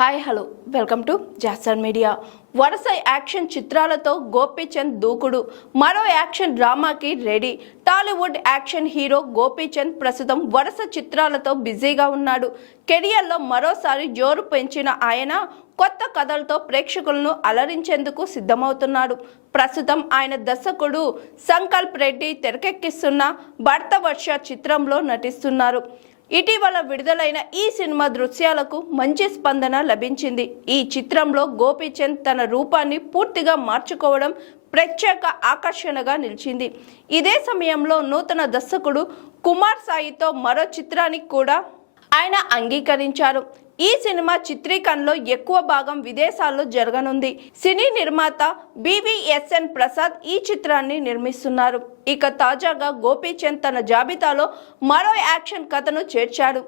Hi hello welcome to జాసర్ media. వరుస action చిత్రాలతో గోపీచంద్ దూకుడు. మరో యాక్షన్ డ్రామాకి ready. Tollywood action hero Gopichand ప్రస్తుతం వరుస చిత్రాలతో బిజీగా ఉన్నాడు. కెరియర్లో మరోసారి జోరు పెంచిన ఆయన కొత్త కథలతో ప్రేక్షకులను అలరించేందుకు సిద్ధమవుతున్నాడు. ప్రస్తుతం ఆయన దర్శకుడు సంకల్ప్ రెడ్డి తెరకెక్కిస్తున్న భర్త వర్ష చిత్రంలో నటిస్తున్నారు. ఇటీవల విడుదలైన ఈ సినిమా దృశ్యాలకు మంచి స్పందన లభించింది. ఈ చిత్రంలో గోపీచంద్ తన రూపాన్ని పూర్తిగా మార్చుకోవడం ప్రత్యేక ఆకర్షణగా నిలిచింది. ఇదే సమయంలో నూతన దర్శకుడు కుమార్ సాయితో మరో చిత్రానికి కూడా ఆయన అంగీకరించారు. ఈ సినిమా చిత్రీకరణలో ఎక్కువ భాగం విదేశాల్లో జరగనుంది. సినీ నిర్మాత BVSN ప్రసాద్ ఈ చిత్రాన్ని నిర్మిస్తున్నారు. ఇక తాజాగా గోపీచంద్ తన జాబితాలో మరో యాక్షన్ కథను చేర్చాడు.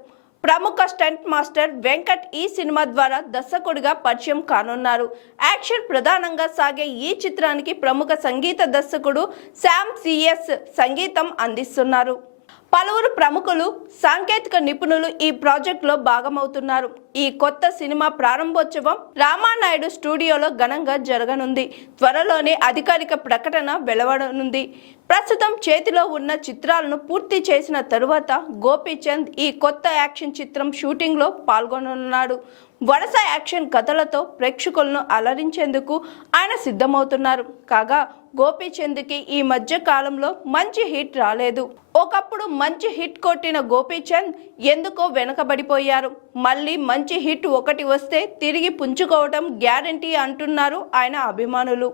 ప్రముఖ స్టంట్ మాస్టర్ వెంకట్ ఈ సినిమా ద్వారా దర్శకుడిగా పరిచయం కానున్నారు. యాక్షన్ ప్రధానంగా సాగే ఈ చిత్రానికి ప్రముఖ సంగీత దర్శకుడు శామ్ CS సంగీతం అందిస్తున్నారు. పలువురు ప్రముఖులు, సాంకేతిక నిపుణులు ఈ ప్రాజెక్టులో భాగమవుతున్నారు. ఈ కొత్త సినిమా ప్రారంభోత్సవం రామానాయుడు స్టూడియోలో ఘనంగా జరగనుంది. త్వరలోనే అధికారిక ప్రకటన వెలువడనుంది. ప్రస్తుతం చేతిలో ఉన్న చిత్రాలను పూర్తి చేసిన తరువాత గోపీచంద్ ఈ కొత్త యాక్షన్ చిత్రం షూటింగ్లో పాల్గొననున్నాడు. వరుస యాక్షన్ కథలతో ప్రేక్షకులను అలరించేందుకు ఆయన సిద్ధమవుతున్నారు. కాగా గోపీచంద్కి ఈ మధ్య కాలంలో మంచి హిట్ రాలేదు. ఒకప్పుడు మంచి హిట్ కొట్టిన గోపీచంద్ ఎందుకో వెనకబడిపోయారు. మళ్ళీ మంచి హిట్ ఒకటి వస్తే తిరిగి పుంజుకోవడం గ్యారంటీ అంటున్నారు ఆయన అభిమానులు.